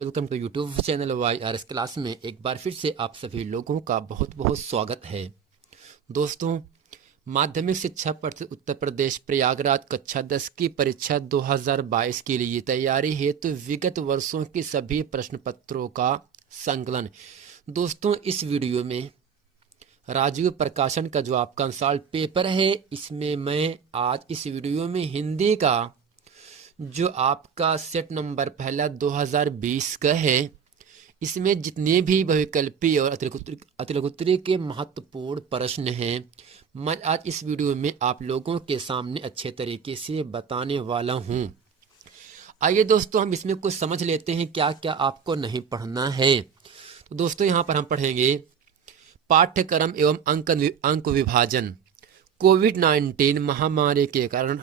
Welcome to YouTube channel Y R S class में एक बार फिर से आप सभी लोगों का बहुत बहुत स्वागत है। दोस्तों, माध्यमिक शिक्षा परिषद उत्तर प्रदेश प्रयागराज कक्षा 10 की परीक्षा 2022 के लिए तैयारी हेतु विगत वर्षों के सभी प्रश्न पत्रों का संकलन। दोस्तों, इस वीडियो में राजीव प्रकाशन का जो आपका अंशाल पेपर है, इसमें मैं आज इस वीडियो में हिंदी का जो आपका सेट नंबर पहला 2020 का है, इसमें जितने भी बहुविकल्पी और अतिलघुत्तरी के महत्वपूर्ण प्रश्न हैं, मैं आज इस वीडियो में आप लोगों के सामने अच्छे तरीके से बताने वाला हूं। आइए दोस्तों, हम इसमें कुछ समझ लेते हैं क्या क्या आपको नहीं पढ़ना है। तो दोस्तों, यहाँ पर हम पढ़ेंगे पाठ्यक्रम एवं अंक विभाजन। कोविड-19 महामारी के कारण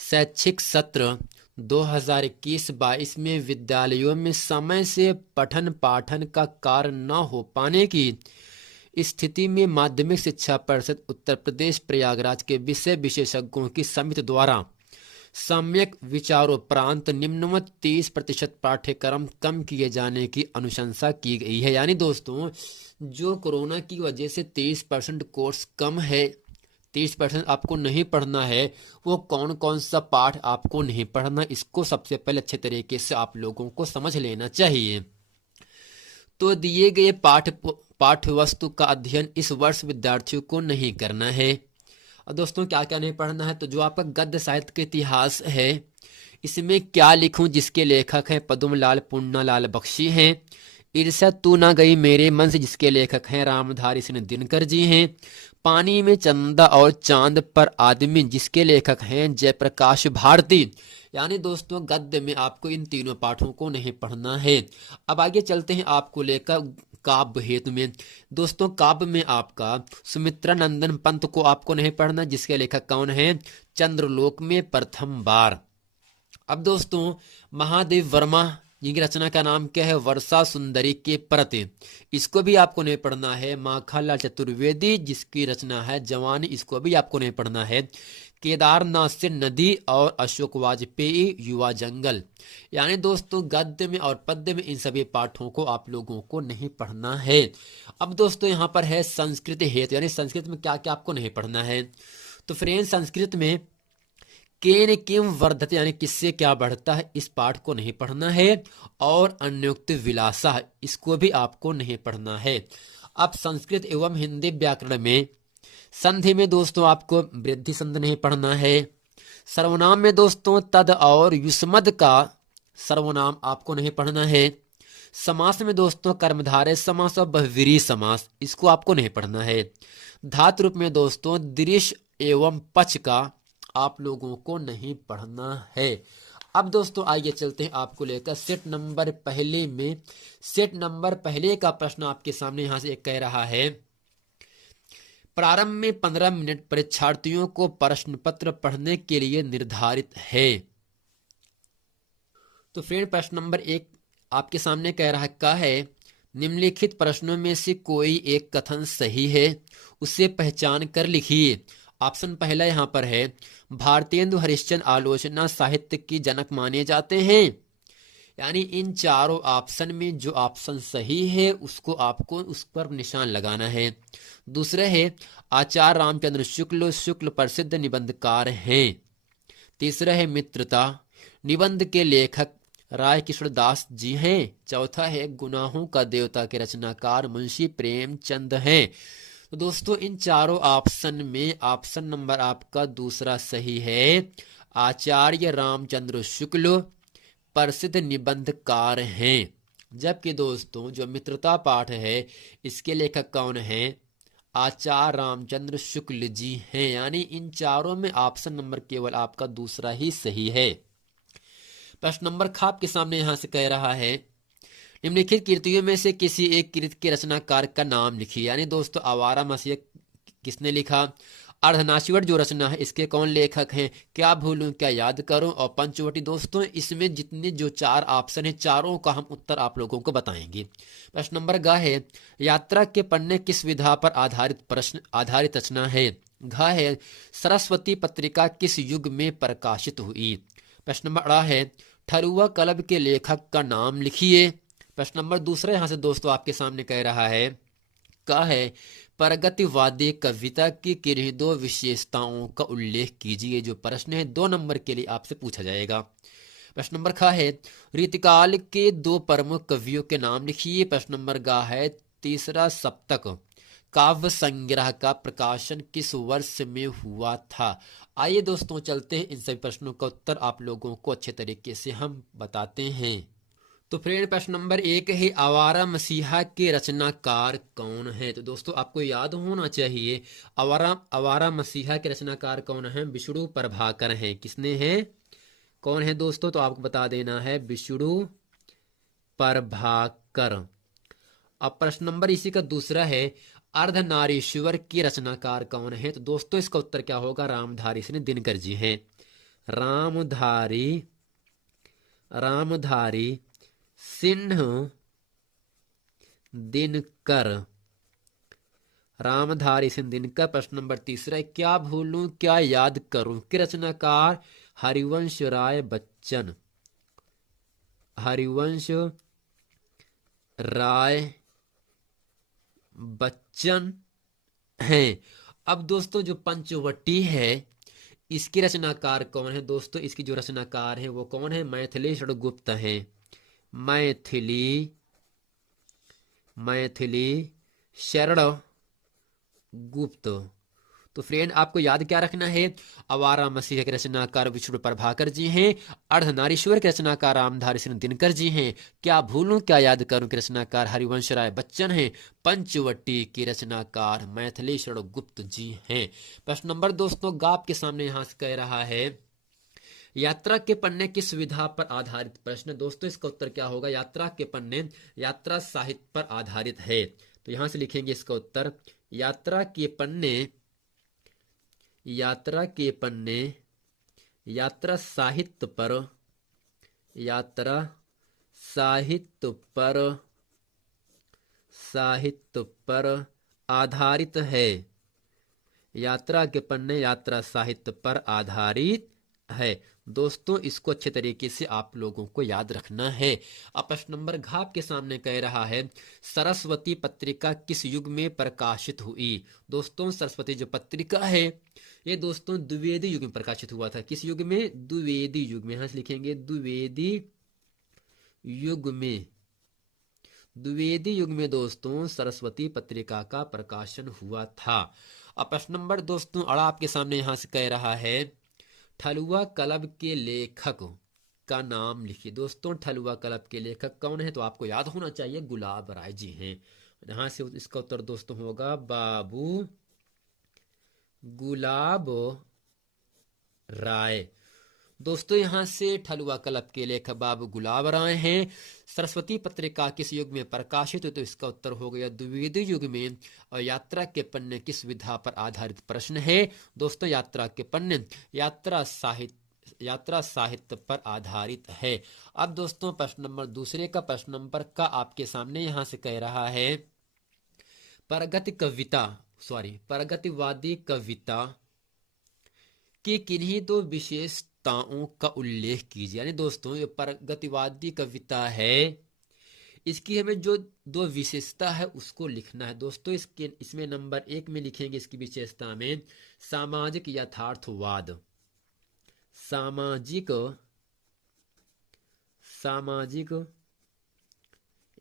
शैक्षिक सत्र 2021-22 में विद्यालयों में समय से पठन पाठन का कार्य न हो पाने की स्थिति में माध्यमिक शिक्षा परिषद उत्तर प्रदेश प्रयागराज के विषय विशेषज्ञों की समिति द्वारा सम्यक विचारोपरांत निम्नवत 30% पाठ्यक्रम कम किए जाने की अनुशंसा की गई है। यानी दोस्तों, जो कोरोना की वजह से 30% कोर्स कम है, 30% आपको नहीं पढ़ना है, वो कौन कौन सा पाठ आपको नहीं पढ़ना, इसको सबसे पहले अच्छे तरीके से आप लोगों को समझ लेना चाहिए। तो दिए गए पाठ्य वस्तु का अध्ययन इस वर्ष विद्यार्थियों को नहीं करना है। और दोस्तों, क्या क्या नहीं पढ़ना है, तो जो आपका गद्य साहित्य का इतिहास है, इसमें क्या लिखूं जिसके लेखक हैं पद्मलाल पुन्नालाल बख्शी हैं। ईर्ष्या तू ना गई मेरे मन से जिसके लेखक हैं रामधारी सिंह दिनकर जी हैं। पानी में चंदा और चांद पर आदमी जिसके लेखक हैं जयप्रकाश भारती। यानी दोस्तों, गद्य में आपको इन तीनों पाठों को नहीं पढ़ना है। अब आगे चलते हैं आपको लेकर काव्य हेतु में। दोस्तों, काव्य में आपका सुमित्रा नंदन पंत को आपको नहीं पढ़ना, जिसके लेखक कौन है चंद्रलोक में प्रथम बार। अब दोस्तों, महादेव वर्मा जिनकी रचना का नाम क्या है वर्षा सुंदरी के प्रति, इसको भी आपको नहीं पढ़ना है। माखनलाल चतुर्वेदी जिसकी रचना है जवानी, इसको भी आपको नहीं पढ़ना है। केदारनाथ से नदी और अशोक वाजपेयी युवा जंगल। यानी दोस्तों, गद्य में और पद्य में इन सभी पाठों को आप लोगों को नहीं पढ़ना है। अब दोस्तों, यहाँ पर है संस्कृत हेतु, यानी संस्कृत में क्या क्या आपको नहीं पढ़ना है। तो फ्रेंड्स, संस्कृत में केन किम वर्धते यानी किससे क्या बढ़ता है, इस पाठ को नहीं पढ़ना है। और अन्योक्त विलासा, इसको भी आपको नहीं पढ़ना है। अब संस्कृत एवं हिंदी व्याकरण में संधि में दोस्तों आपको वृद्धि संधि नहीं पढ़ना है। सर्वनाम में दोस्तों तद और युष्मद का सर्वनाम आपको नहीं पढ़ना है। समास में दोस्तों कर्मधारय समास और बहुव्रीहि समास, इसको आपको नहीं पढ़ना है। धातु रूप में दोस्तों दृश्य एवं पक्ष का आप लोगों को नहीं पढ़ना है। अब दोस्तों, आइए चलते हैं आपको लेकर सेट नंबर पहले में। सेट नंबर पहले का प्रश्न आपके सामने यहां से एक कह रहा है, प्रारंभ में 15 मिनट परीक्षार्थियों को प्रश्न पत्र पढ़ने के लिए निर्धारित है। तो फ्रेंड, प्रश्न नंबर 1 आपके सामने कह रहा का है, निम्नलिखित प्रश्नों में से कोई एक कथन सही है, उसे पहचान कर लिखिए। ऑप्शन पहला यहाँ पर है, भारतेंदु हरिश्चंद्र आलोचना साहित्य की जनक माने जाते हैं। यानी इन चारों ऑप्शन में जो ऑप्शन सही है उसको आपको उस पर निशान लगाना है। दूसरा है, आचार्य रामचंद्र शुक्ल प्रसिद्ध निबंधकार हैं। तीसरा है, मित्रता निबंध के लेखक राय किशोर दास जी हैं। चौथा है, गुनाहों का देवता के रचनाकार मुंशी प्रेमचंद हैं। तो दोस्तों, इन चारों ऑप्शन में ऑप्शन नंबर आपका दूसरा सही है, आचार्य रामचंद्र शुक्ल प्रसिद्ध निबंधकार हैं। जबकि दोस्तों, जो मित्रता पाठ है इसके लेखक कौन हैं, आचार्य रामचंद्र शुक्ल जी हैं। यानी इन चारों में ऑप्शन नंबर केवल आपका दूसरा ही सही है। प्रश्न नंबर ख आपके सामने यहां से कह रहा है, निम्नलिखित कृतियों में से किसी एक कृति के रचनाकार का नाम लिखिए। यानी दोस्तों, आवारा मसीह किसने लिखा, अर्धनारीश्वर जो रचना है इसके कौन लेखक हैं, क्या भूलूं क्या याद करूं और पंचवटी। दोस्तों, इसमें जितने जो चार ऑप्शन है चारों का हम उत्तर आप लोगों को बताएंगे। प्रश्न नंबर ग है, यात्रा के पन्ने किस विधा पर आधारित रचना है। घ है, सरस्वती पत्रिका किस युग में प्रकाशित हुई। प्रश्न नंबर अ है, ठरुआ कलब के लेखक का नाम लिखिए। प्रश्न नंबर दूसरा यहाँ से दोस्तों आपके सामने कह रहा है, का है प्रगतिवादी कविता की किन्हीं दो विशेषताओं का उल्लेख कीजिए। जो प्रश्न है 2 नंबर के लिए आपसे पूछा जाएगा। प्रश्न नंबर खा है, रीतिकाल के 2 प्रमुख कवियों के नाम लिखिए। प्रश्न नंबर गा है, तीसरा सप्तक काव्य संग्रह का प्रकाशन किस वर्ष में हुआ था। आइए दोस्तों चलते हैं, इन सभी प्रश्नों का उत्तर आप लोगों को अच्छे तरीके से हम बताते हैं। तो फ्रेंड प्रश्न नंबर 1 है, आवारा मसीहा के रचनाकार कौन है। तो दोस्तों आपको याद होना चाहिए, आवारा मसीहा के रचनाकार कौन है। विष्णु प्रभाकर हैं। किसने हैं, कौन है दोस्तों, तो आपको बता देना है विष्णु प्रभाकर। अब प्रश्न नंबर इसी का दूसरा है, अर्धनारीश्वर की रचनाकार कौन है। तो दोस्तों इसका उत्तर क्या होगा, रामधारी सिंह दिनकर जी हैं। रामधारी सिंह दिनकर, रामधारी सिंह दिनकर। प्रश्न नंबर तीसरा है, क्या भूलूं क्या याद करूं की रचनाकार हरिवंश राय बच्चन। हरिवंश राय बच्चन हैं। अब दोस्तों जो पंचवटी है इसकी रचनाकार कौन है। दोस्तों इसकी जो रचनाकार है वो कौन है, मैथिली गुप्त है। मैथिली शरण गुप्त। तो फ्रेंड आपको याद क्या रखना है, आवारा मसीह के रचनाकार विष्णु प्रभाकर जी हैं, अर्धनारीश्वर के रचनाकार रामधारी सिंह दिनकर जी हैं, क्या भूलूं क्या याद करूं के रचनाकार हरिवंश राय बच्चन हैं, पंचवटी के रचनाकार मैथिली शरण गुप्त जी हैं। प्रश्न नंबर दोस्तों गाप के सामने यहां से कह रहा है, यात्रा के पन्ने किस विधा पर आधारित प्रश्न। दोस्तों इसका उत्तर क्या होगा, यात्रा के पन्ने यात्रा साहित्य पर आधारित है। तो यहां से लिखेंगे इसका उत्तर, यात्रा के पन्ने यात्रा साहित्य पर आधारित है। यात्रा के पन्ने यात्रा साहित्य पर आधारित है। दोस्तों इसको अच्छे तरीके से आप लोगों को याद रखना है। अब प्रश्न नंबर घाप के सामने कह रहा है, सरस्वती पत्रिका किस युग में प्रकाशित हुई। दोस्तों सरस्वती जो पत्रिका है ये दोस्तों द्विवेदी युग में प्रकाशित हुआ था। किस युग में, द्विवेदी युग में। यहां से लिखेंगे द्विवेदी युग में दोस्तों सरस्वती पत्रिका का प्रकाशन हुआ था। अब प्रश्न नंबर दोस्तों अड़ा आपके सामने यहां से कह रहा है, ठलुआ कलब के लेखक का नाम लिखिए। दोस्तों ठलुआ कलब के लेखक कौन है, तो आपको याद होना चाहिए गुलाब राय जी हैं। यहां से इसका उत्तर दोस्तों होगा बाबू गुलाब राय। दोस्तों यहां से ठलुआ कलब के लेखक बाबू गुलाब राय हैं। सरस्वती पत्रिका किस युग में प्रकाशित हुई, तो इसका उत्तर हो गया द्विवेदी युग में। और यात्रा के पन्ने किस विधा पर आधारित प्रश्न है। दोस्तों यात्रा के पन्ने यात्रा साहित्य पर आधारित है। अब दोस्तों प्रश्न नंबर दूसरे का प्रश्न नंबर का आपके सामने यहां से कह रहा है, प्रगतिवादी कविता की किन्हीं दो विशेषताओं का उल्लेख कीजिए। यानी दोस्तों ये प्रगतिवादी कविता है, इसकी हमें जो 2 विशेषता है उसको लिखना है। दोस्तों इसमें नंबर 1 में लिखेंगे इसकी विशेषता में सामाजिक यथार्थवाद। सामाजिक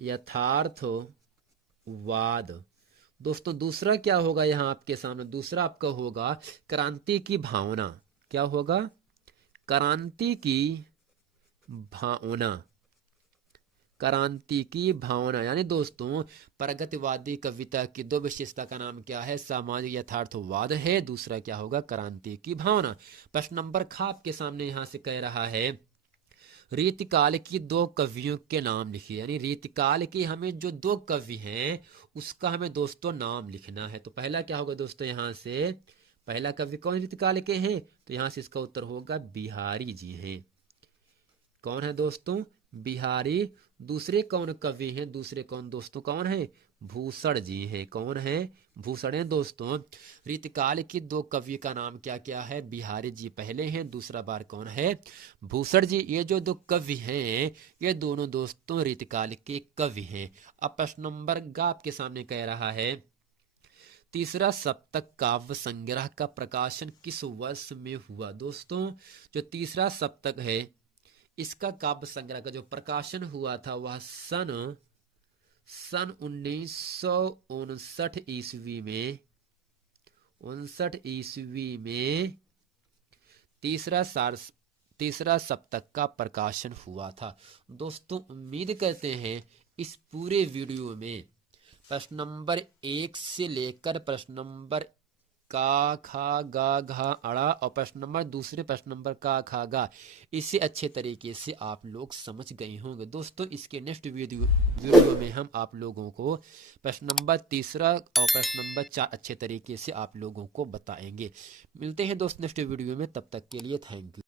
यथार्थवाद। दोस्तों दूसरा क्या होगा यहां आपके सामने, दूसरा आपका होगा क्रांति की भावना। क्या होगा, क्रांति की भावना। यानी दोस्तों प्रगतिवादी कविता की 2 विशेषता का नाम क्या है, सामाजिक यथार्थवाद है, दूसरा क्या होगा क्रांति की भावना। प्रश्न नंबर खा आपके सामने यहां से कह रहा है, रीतिकाल की 2 कवियों के नाम लिखिए। यानी रीतिकाल के हमें जो 2 कवि हैं उसका हमें दोस्तों नाम लिखना है। तो पहला क्या होगा दोस्तों, यहां से पहला कवि कौन रीतिकाल के हैं, तो यहां से इसका उत्तर होगा बिहारी जी हैं। कौन है दोस्तों, बिहारी। दूसरे कौन कवि हैं? दूसरे कौन दोस्तों कौन है? भूषण जी है। कौन है? भूषण है दोस्तों। रीतकाल के दो कवि का नाम क्या क्या है? बिहारी जी पहले हैं, दूसरा बार कौन है? भूषण जी। ये जो दो कवि हैं ये दोनों दोस्तों रीतकाल के कवि हैं। अब प्रश्न नंबर ग आपके सामने कह रहा है, तीसरा सप्तक काव्य संग्रह का प्रकाशन किस वर्ष में हुआ? दोस्तों जो तीसरा सप्तक है इसका काव्य संग्रह का जो प्रकाशन हुआ था वह सन 1959 ईस्वी में, 59 ईस्वी में तीसरा सप्तक का प्रकाशन हुआ था। दोस्तों उम्मीद करते हैं इस पूरे वीडियो में प्रश्न नंबर 1 से लेकर प्रश्न नंबर का खा गा घा अड़ा और दूसरे प्रश्न नंबर का खा गा इसे अच्छे तरीके से आप लोग समझ गए होंगे। दोस्तों इसके नेक्स्ट वीडियो में हम आप लोगों को प्रश्न नंबर 3 और प्रश्न नंबर 4 अच्छे तरीके से आप लोगों को बताएंगे। मिलते हैं दोस्त नेक्स्ट वीडियो में, तब तक के लिए थैंक यू।